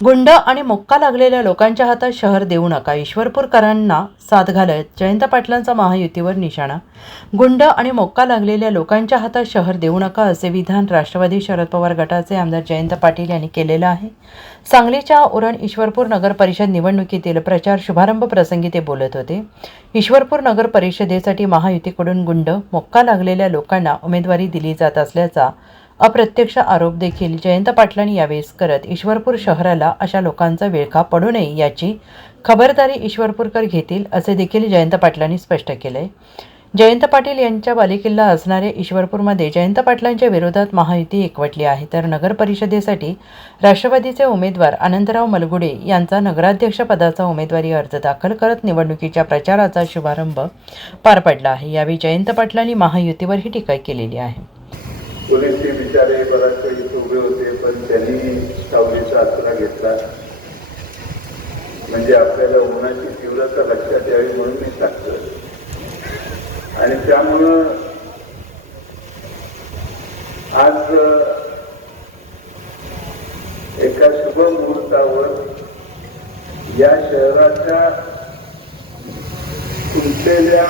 गुंड आणि मोक्का लागलेल्या लोकांच्या हातात शहर देऊ नका. ईश्वरपूरकरांना साथ घालत जयंत पाटलांचा महायुतीवर निशाणा. गुंड आणि मोक्का लागलेल्या लोकांच्या हातात शहर देऊ नका असे विधान राष्ट्रवादी शरद पवार गटाचे आमदार जयंत पाटील यांनी केलेलं आहे. सांगलीच्या उरण ईश्वरपूर नगर परिषद निवडणुकीतील प्रचार शुभारंभ प्रसंगी ते बोलत होते. ईश्वरपूर नगर परिषदेसाठी महायुतीकडून गुंड मोक्का लागलेल्या लोकांना उमेदवारी दिली जात असल्याचा अप्रत्यक्ष आरोप देखील जयंत पाटलांनी यावेळेस करत ईश्वरपूर शहराला अशा लोकांचा विळखा पडू नये याची खबरदारी ईश्वरपूरकर घेतील असे देखील जयंत पाटलांनी स्पष्ट केले जयंत पाटील यांच्या बालेकिल्ला असणाऱ्या ईश्वरपूरमध्ये जयंत पाटलांच्या विरोधात महायुती एकवटली आहे. तर नगर परिषदेसाठी राष्ट्रवादीचे उमेदवार अनंतराव मलगुडे यांचा नगराध्यक्षपदाचा उमेदवारी अर्ज दाखल करत निवडणुकीच्या प्रचाराचा शुभारंभ पार पडला आहे. यावेळी जयंत पाटलांनी महायुतीवर ही टीका केलेली आहे. पोलीस हे बिचारे बराच वेळ इथे उभे होते पण त्यांनी सावलीचा आसरा घेतला. म्हणजे आपल्याला उन्हाची तीव्रता लक्षात यावी म्हणून मी सांगतो आणि त्यामुळं आज एका शुभ मुहूर्तावर या शहराच्या तुटलेल्या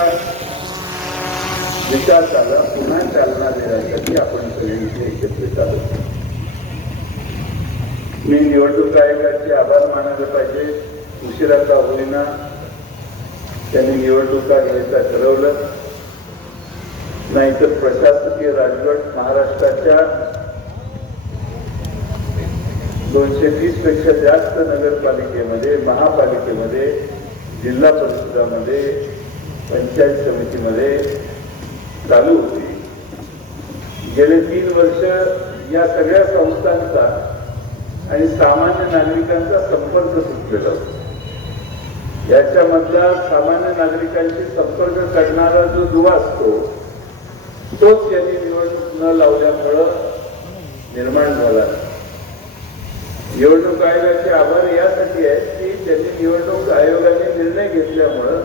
विकासाला पुन्हा चालना देण्यासाठी आपण सगळ्यांची एकत्रित आलो मी निवडणूक आयोगाचे आभार मानायला पाहिजे. उशिरा का होईना त्यांनी निवडणुका घ्यायचा ठरवलं. नाहीतर प्रशासकीय राजवट महाराष्ट्राच्या दोनशे तीसपेक्षा जास्त नगरपालिकेमध्ये महापालिकेमध्ये जिल्हा परिषदामध्ये पंचायत समितीमध्ये चालू होती. गेले तीन वर्ष या सगळ्या संस्थांचा आणि सामान्य नागरिकांचा संपर्क सुटलेला होता. याच्यामधला सामान्य नागरिकांशी संपर्क करणारा जो दुवा असतो तोच यांनी निवडणूक न लावल्यामुळं निर्माण झाला. निवडणूक आयोगाचे आभार यासाठी आहेत की त्यांनी निवडणूक आयोगाने निर्णय घेतल्यामुळं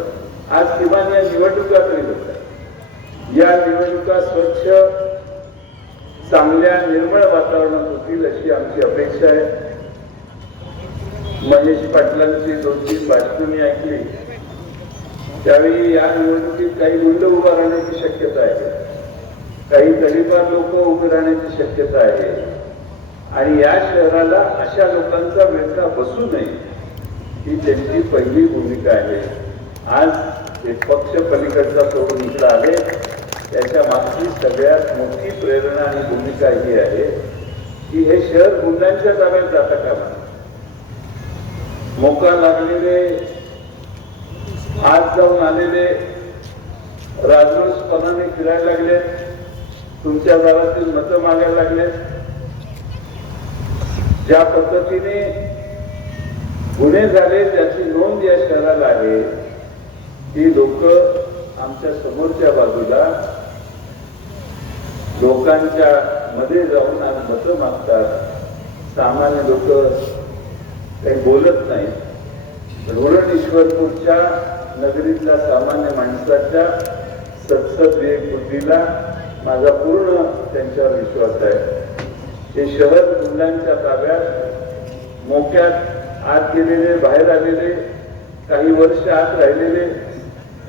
आज किमान या निवडणुका तरी होत्या. या निवडणुका स्वच्छ चांगल्या निर्मळ वातावरणात होतील अशी आमची अपेक्षा आहे. महेश पाटलांची दोन तीन भाषणं मी ऐकली. त्यावेळी या निवडणुकीत काही गुंड उभा राहण्याची शक्यता आहे. काही तडीपार लोक उभे राहण्याची शक्यता आहे. आणि या शहराला अशा लोकांचा विळखा बसू नये ही त्यांची पहिली भूमिका आहे. आज एक पक्ष पलीकडचा सोडून इकडं आले. त्याच्या मागची सगळ्यात मोठी प्रेरणा आणि भूमिका ही आहे की हे शहर गुंडांच्या ताब्यात जाता कामा मोका लागलेले आज जाऊन आलेले राजरोसपणाने फिरायला लागले तुमच्या दारातील मतं मागायला लागले. ज्या पद्धतीने गुन्हे झाले त्याची नोंद या शहराला आहे ती लोक आमच्या समोरच्या बाजूला लोकांच्या मध्ये जाऊन आज मतं मागतात. सामान्य लोक काही बोलत नाहीत धोरण ईश्वरपूरच्या नगरीतल्या सामान्य माणसाच्या सत्सद बुद्धीला माझा पूर्ण त्यांच्यावर विश्वास आहे. हे शहर गुंडांच्या ताब्यात मोक्यात आत गेलेले बाहेर आलेले काही वर्ष आत राहिलेले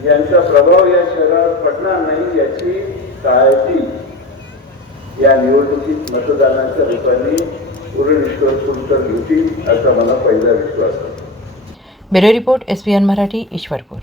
यांचा प्रभाव या शहरावर पडणार नाही याची काळजी या निवडणुकीत मतदानाच्या रूपाने पूर्ण घेतील असा मला पहिला विश्वास आहे. Bureau report S P N Marathi Ishwarpur.